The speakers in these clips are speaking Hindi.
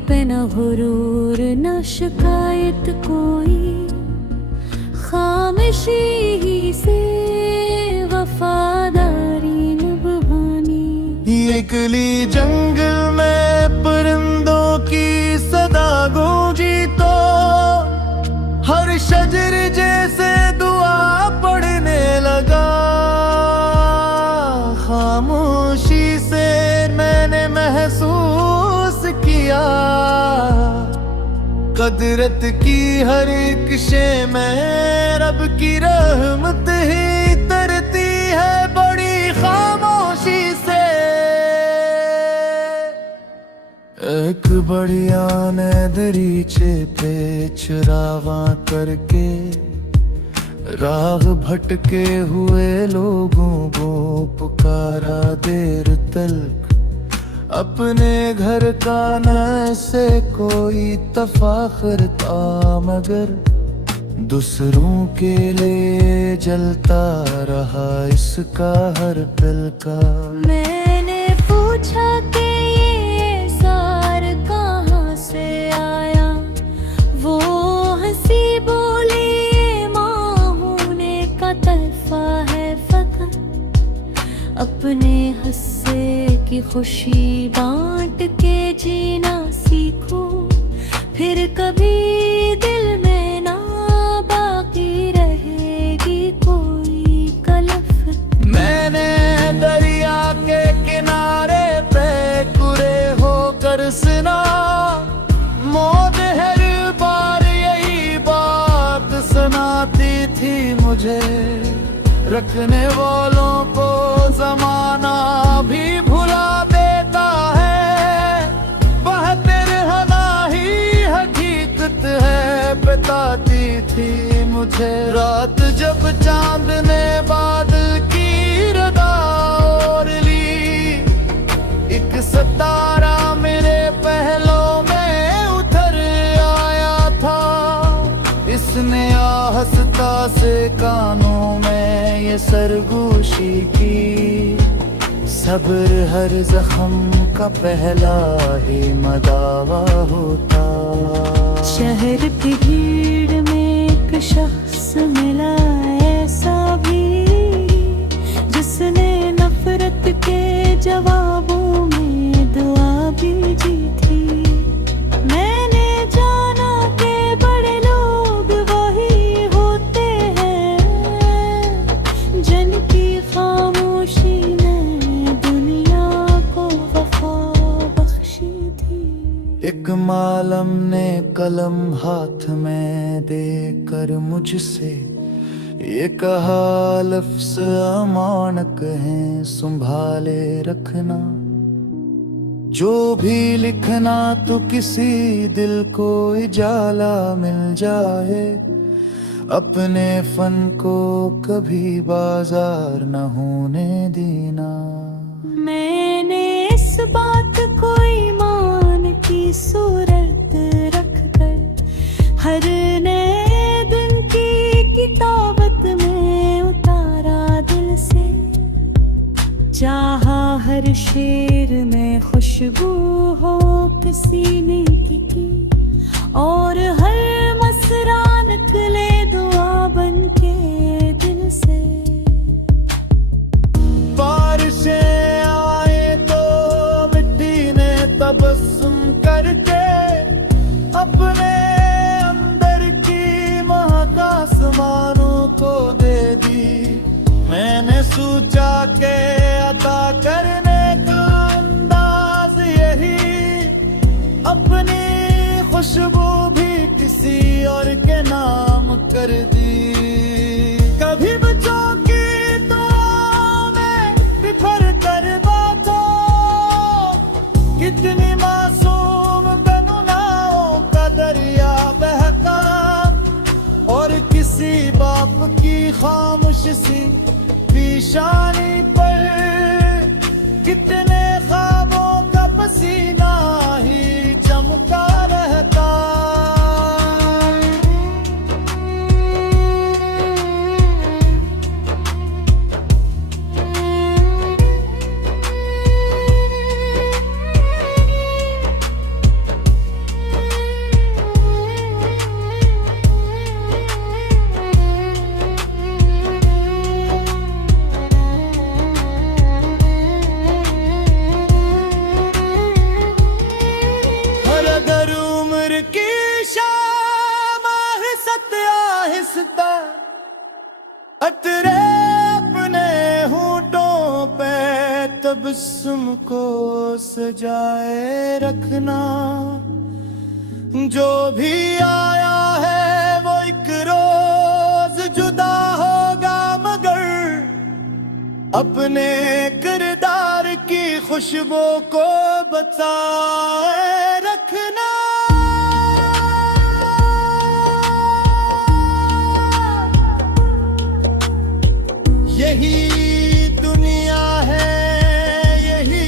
पे न गुरूर न शिकायत कोई, खामोशी ही से वफादारी निभानी। निकली जंगल में परिंदों की सदा गूंजी तो हर शजर जैसे दुआ पढ़ने लगा। खामोशी से मैंने महसूस किया कुदरत की हर एक शय में रब की रहमत ही तरती है बड़ी खामोशी से। एक बढ़िया ने दरीचे पे चुरावा करके राह भटके हुए लोगों को पुकारा देर तक। अपने घर का न से कोई तफाखर था मगर दूसरों के लिए जलता रहा इसका हर दिल का। मैंने पूछा कि ये सार कहाँ से आया, वो हंसी बोली ये माहौने का तहफा है फकत। अपने हंसे की खुशी बांट के जीना सीखो, फिर कभी दिल में ना बाकी रहेगी कोई कलफ। मैंने दरिया के किनारे पे कुरे होकर सुना, मौत हर बार यही बात सुनाती थी मुझे। रखने वालों को जमाना भी भुला देता है, वह तेरहना ही हकीकत है बताती थी मुझे। रात जब चांद ने बादल की रदा ओढ़ ली, एक सितारा मेरे पहलों में उतर आया था। इसने आहस्ता से कानों में ये सरगोशी की, सब्र हर जख्म का पहला ही मदावा होता। शहर की भीड़ में एक शख्स मिला ऐसा भी, जिसने नफरत के जवाबों में दुआ भी दी थी। मैंने जाना कि बड़े लोग वही होते हैं जिनकी खामोशी ने दुनिया को वफा बख्शी थी। एक मालम ने कलम हाथ में देकर मुझसे ये कहा, लफ्ज़ अमानक है संभाले रखना। जो भी लिखना तो किसी दिल को इजाला मिल जाए, अपने फन को कभी बाजार न होने देना। मैंने इस बात को ईमान की सूरत रख कर हर नए दिन की किताबत में उतारा दिल से। चाहा हर शेर में खुशबू हो किसी नेकी की, और हर मसरा निकले दुआ बन के दिल से। बारिशें आए तो मिट्टी ने तबस्सुम करके अपने अंदर की महक आसमानों को दे दी। मैंने सोचा के अता करने का अंदाज यही, अपनी खुशबू भी किसी और के नाम कर दी। कभी बच्चों की दुआओं में बिखर कर बातों, कितनी मासूम गुनाहों का दरिया बहका, और किसी बाप की खामोश सी पेशानी पर कितने ख्वाबों का पसीना ही चमका रहता। तबस्सुम को सजाए रखना। जो भी आया है वो एक रोज जुदा होगा, मगर अपने किरदार की खुशबू को बचाए रखना। यही दुनिया है, यही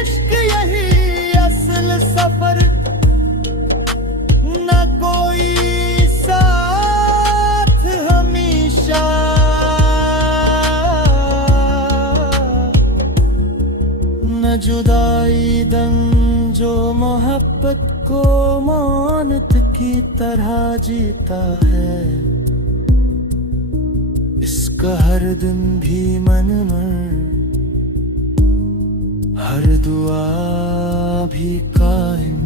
इश्क, यही असल सफर। न कोई साथ हमेशा, न जुदाई दम जो मोहब्बत को मौनत की तरह जीता है। इसका हर दिन भी मन मर, हर दुआ भी कायम।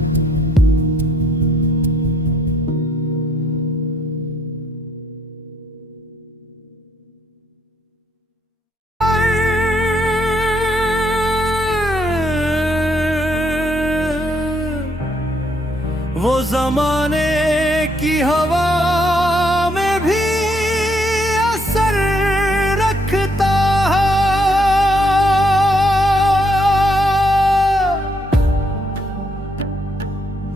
वो जमाने की हवा में भी असर रखता है।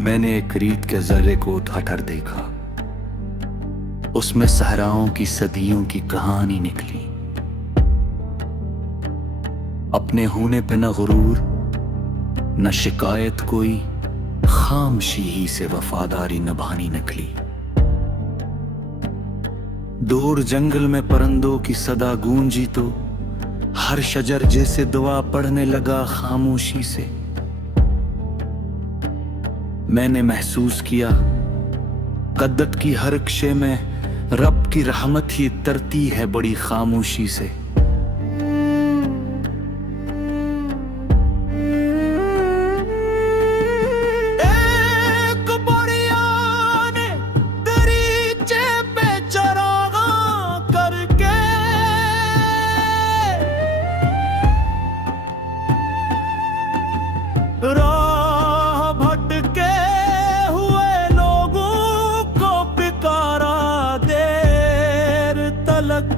मैंने एक रीत के जर्रे को उठाकर देखा, उसमें सहराओं की सदियों की कहानी निकली। अपने होने पे न गुरूर न शिकायत, कोई खामोशी ही से वफादारी निभानी निकली। दूर जंगल में परंदों की सदा गूंजी तो हर शजर जैसे दुआ पढ़ने लगा खामोशी से। मैंने महसूस किया कद्दत की हर क़शे में रब की रहमत ही तरती है बड़ी खामोशी से। राह भटके हुए लोगों को पुकारा देर तलक।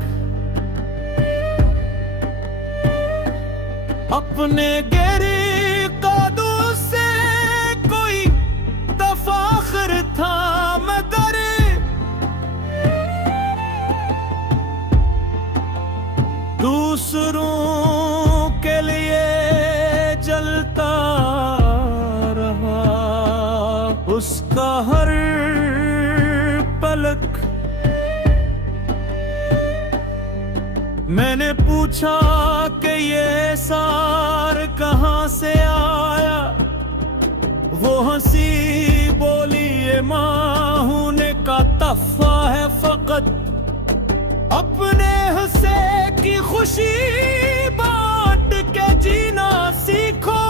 अपने गहरी कदों से कोई तफाखर था, मगर दूसरों के लिए जलता रहा उसका हर पलक। मैंने पूछा कि ये सार कहाँ से आया, वो हंसी बोली ये माहूने का तहफा है फकत। अपने हंसे की खुशी बांट के जीना सीखो,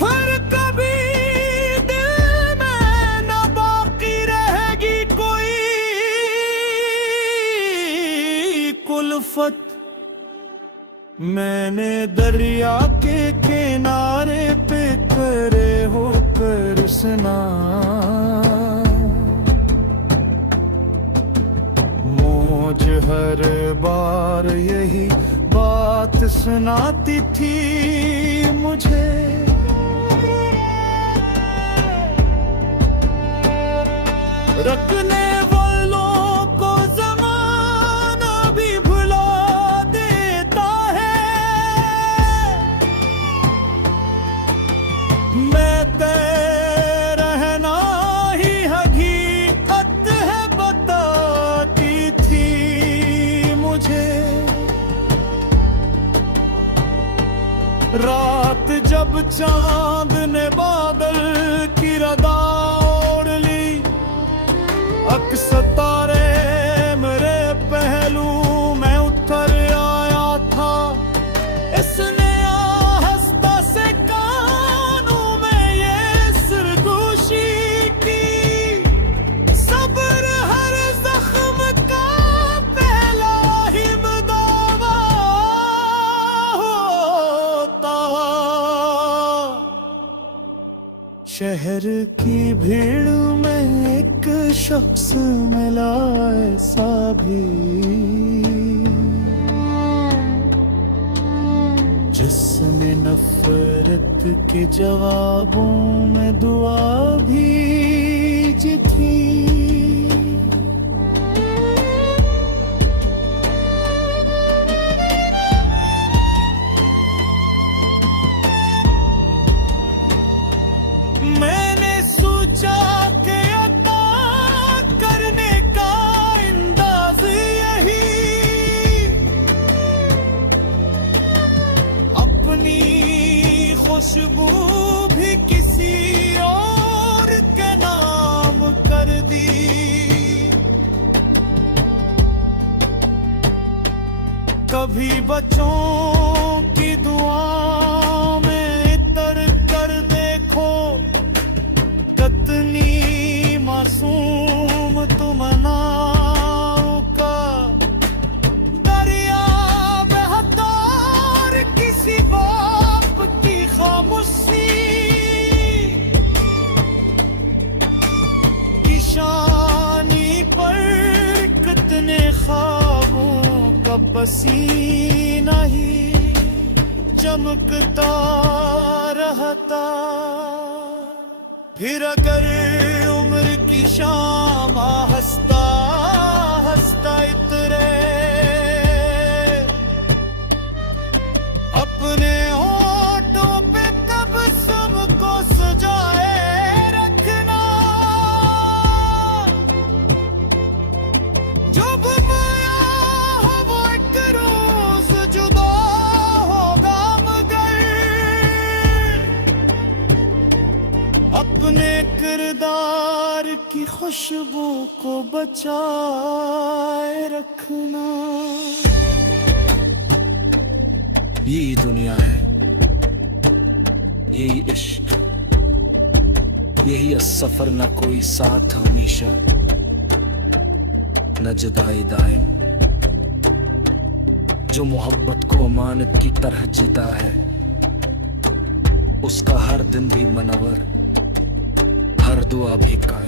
फिर कभी दिल में न बाकी रहेगी कोई कुल्फत। मैंने दरिया के किनारे पे खड़े होकर स्नान, मौज हर बार यही बात सुनाती थी मुझे। रखने वालों को ज़माना भी भुला देता है। मैं तेरे रहना ही हकीकत है बताती थी मुझे। रात जब चांद ने बादल की रदा ओढ़ ली, अक्स तारे मेरे पहलू में उतर आया था। इसने आहिस्ता से कानों में ये सरगोशी की, सब्र हर जख्म का पहला ही दावा शहर की भीड़ में एक शख्स मिला ऐसा भी, जिसने नफरत के जवाबों में दुआ भेजी थी। मैंने सोचा कि अता करने का अंदाज यही, अपनी खुशबू भी किसी और के नाम कर दी। कभी बच्चों की दुआ में तर कर देखो, कितनी मासूम तुमनाओं का दरिया बहता और किसी बाप की खामोशी किशानी पर कितने ख्वाबों का पसीना ही चमकता रहता। फिर अगर उम्र की शाम हंसता हंसता इतरे, अपने होठों पे तबस्सुम को सजाए रखना। जो बुमाया हो वो एक रोज जुदा होगा, मगर अपने किरदार की खुशबू को बचाए रखना। यही दुनिया है, यही इश्क, यही सफर, न कोई साथ हमेशा, न जुदाई दायम। जो मोहब्बत को अमानत की तरह जीता है, उसका हर दिन भी मनवर, हर दुआ भी कायम।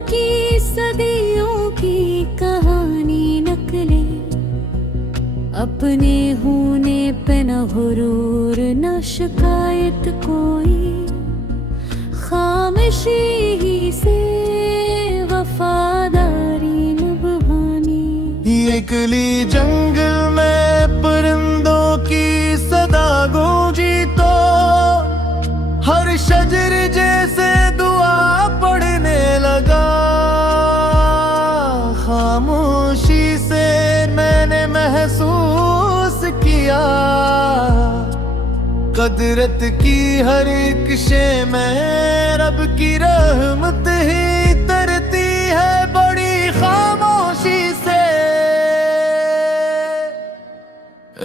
की सदियों की कहानी नकले, अपने होने पे न हुरूर न शिकायत कोई, खामोशी ही से वफादारी निभानी। एकली जंगल में परिंदों की सदा गूंजी तो, हर शजर जैसे दुआ पढ़ने लगा। खामोशी से मैंने महसूस किया, कदरत की हर एक शे में रब की रहमत ही तरती है बड़ी खामोशी से।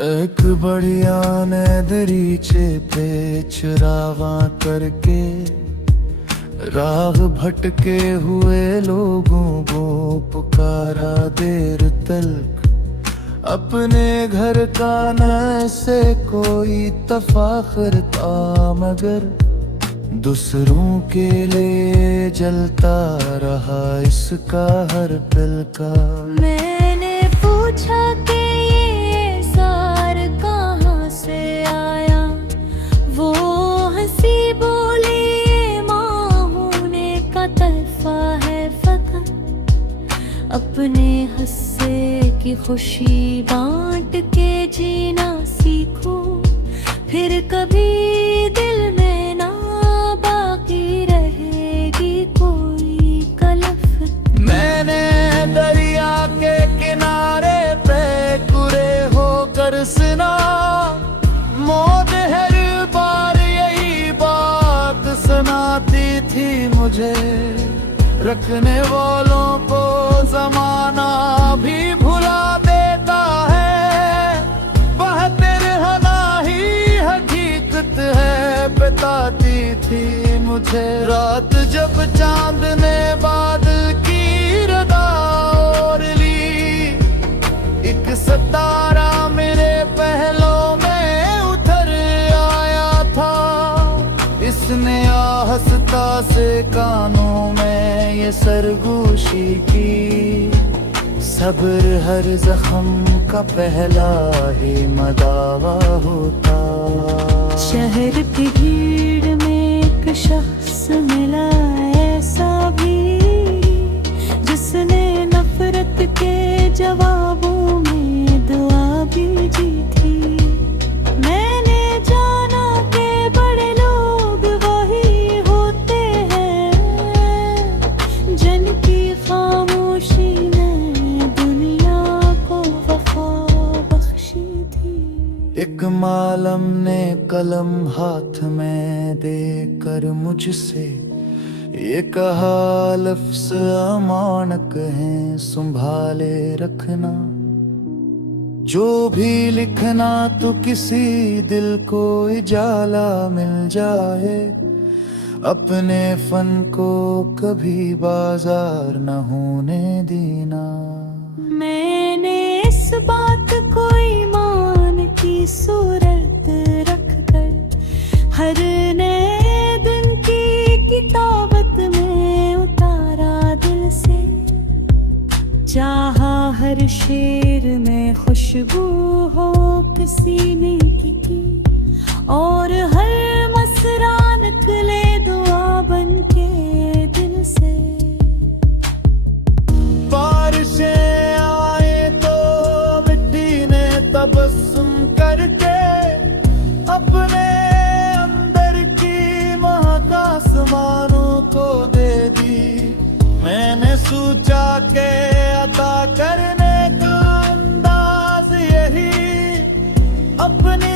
एक बढ़िया ने दरीचे पे चुरावा करके, राह भटके हुए लोगों को पुकारा देर तलक। अपने घर का न से कोई तफाखर था, मगर दूसरों के लिए जलता रहा इसका हर दिल का। मैंने पूछा कि ये सार कहाँ से आया, वो हंसी बोली ये माँ होने का तहफा है फकत। अपने हंसे की खुशी बांट के जीना सीखो, फिर कभी दिल में ना बाकी रहेगी कोई कलफ। मैंने दरिया के किनारे पे कुरे होकर सुना, मौत हर बार यही बात सुनाती मुझे, रखने वालों को जमाना भी भुला देता है। वह तेरहना ही हकीकत है बताती थी मुझे। रात जब चांद ने बादल की रदा ओढ़ ली, एक सितारा मेरे पहलों में उतर आया था। इसने आहस्ता से कानों में ये सरगोशी की, सब्र हर जख्म का पहला ही मदावा होता। शहर की भीड़ में एक शख्स मिला ऐसा भी, जिसने नफरत के जवाबों में दुआ भी दी थी। मैंने जाना कि बड़े लोग वही होते हैं, जिनकी खामोशी ने दुनिया को वफा बख्शी थी। एक मालम ने कलम हाथ में देकर मुझसे ये कहा, लफ्ज़ अमानक हैं संभाले रखना। जो भी लिखना तो किसी दिल को इजाला मिल जाए, अपने फन को कभी बाजार न होने देना। मैंने इस बात को ईमान की सूरत रखकर हर नए दिन की किताबत में उतारा दिल से। चाहा हर शेर में खुशबू हो पसीने की, और हर मसरा निकले दुआ बन के दिल से। बारिशें आए तो मिट्टी ने तबस्सुम करके अपने अंदर की महक आसमानों को दे दी। मैंने सोचा के अता करने का अंदाज यही, अपनी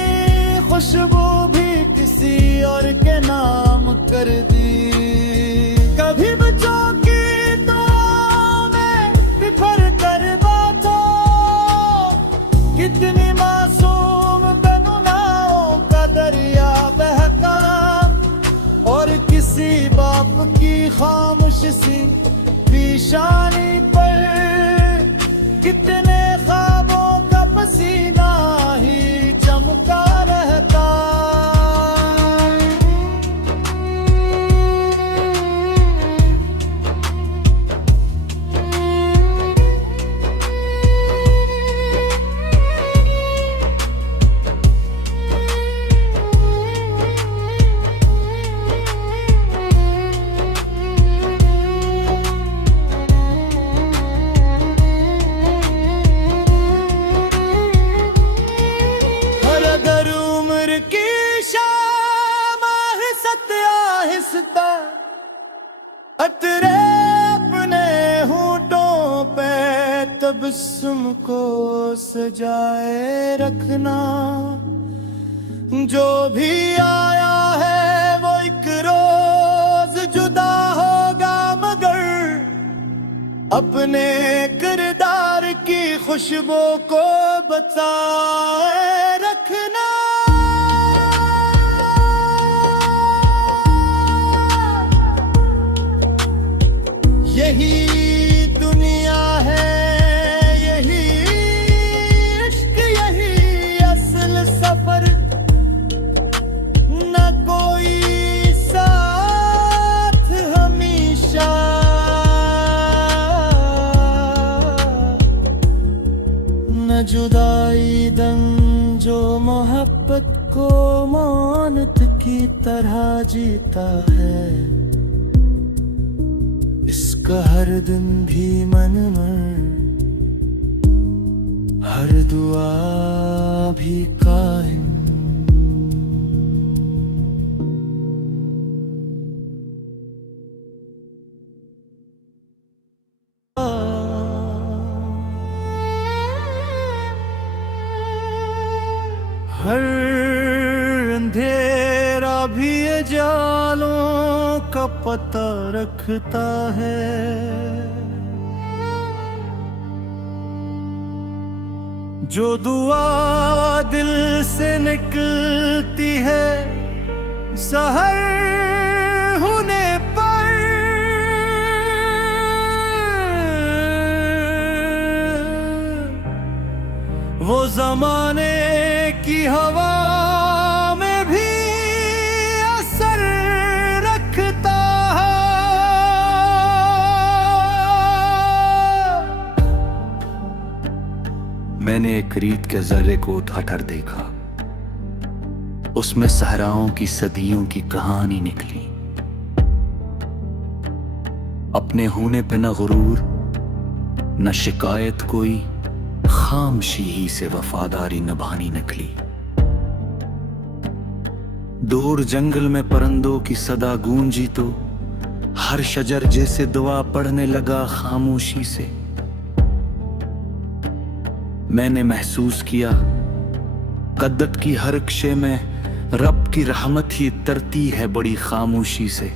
खुशबू भी किसी और के नाम कर दी। कभी बच्चों की दुआओं में बिखर कर बातों, कितनी मासूम गुनाहों का दरिया बहका, और किसी बाप की खामोश सी पेशानी पर कितने ख्वाबों का पसीना ही चमका रहता। अतरे अपने होठों पे तबस्सुम को सजाए रखना। जो भी आया है वो एक रोज जुदा होगा, मगर अपने किरदार की खुशबू को बचाए रखना। यही दुनिया है, यही इश्क, यही असल सफर। न कोई साथ हमेशा, न जुदाई दम जो मोहब्बत को मानत की तरह जीता है। इसका हर दिन भी मन में हर दुआ भी कायम। हर अंधेरा भी जा ख्यालों का पता रखता है। जो दुआ दिल से निकलती है सहर होने पर, वो ज़माने की हवा में भी असर रखता है। मैंने एक रीत के जर्रे को उठाकर देखा, उसमें सहराओं की सदियों की कहानी निकली। अपने होने पे न गुरूर न शिकायत, कोई खामोशी ही से वफादारी निभानी निकली। दूर जंगल में परिंदों की सदा गूंजी तो हर शजर जैसे दुआ पढ़ने लगा खामोशी से। मैंने महसूस किया कद्दत की हर शे में रब की रहमत ही तरती है बड़ी खामोशी से।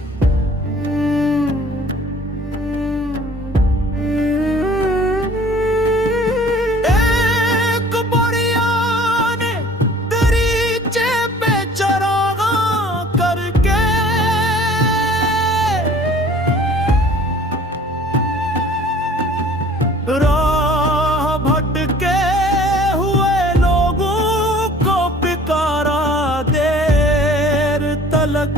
राह भटके हुए लोगों को पिकारा देर तलक,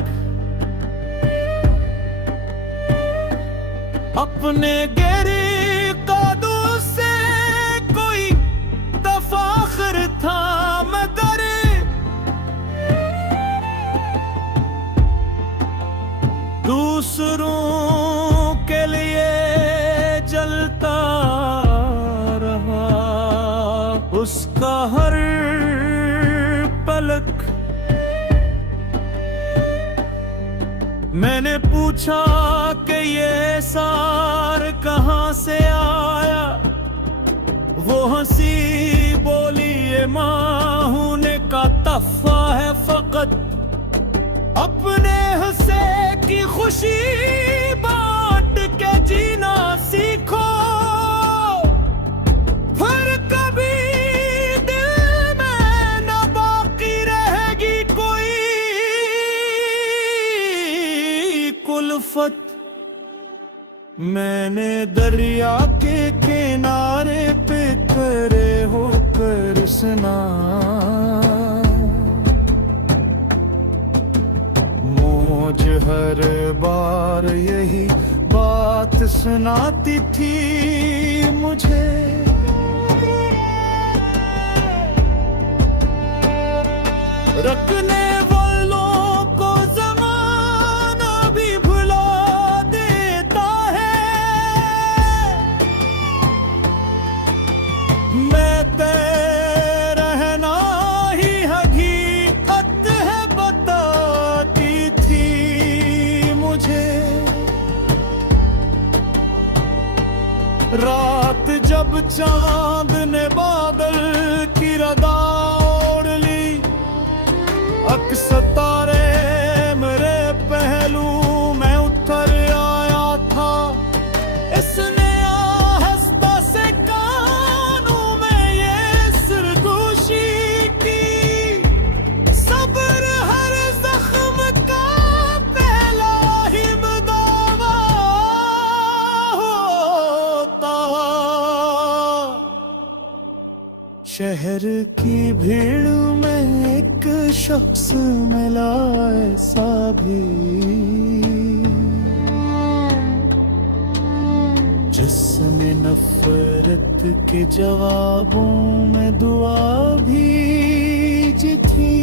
अपने गिरी कदों से कोई तफाखर था मगर दूसरों के लिए जलता रहा उसका हर पलक। मैंने पूछा कि ये सार कहाँ से आया, वो हंसी बोली ये माहूने का तहफा है फकत। अपने हंसे की खुशी बांट के जीना सीखो, फिर कभी दिल में न बाकी रहेगी कोई कुल्फत। मैंने दरिया के किनारे पे करे होकर स्नान, मौज हर बार यही बात सुनाती थी मुझे। रखने वालों को ज़माना भी भुला देता है। मैं तेरे रहना ही हकीकत है बताती थी मुझे। रात जब चांद ने बादल की रदा ओढ़ ली, अक्स तारे मेरे पहलू में उतर आया था। इसने आहिस्ता से कानों में ये सिरदोशी की, सब्र हर जख्म का पहला ही दावा होता। शहर की भीड़ में एक शख्स मिला ऐसा भी, जिसने नफरत के जवाबों में दुआ भेजी थी।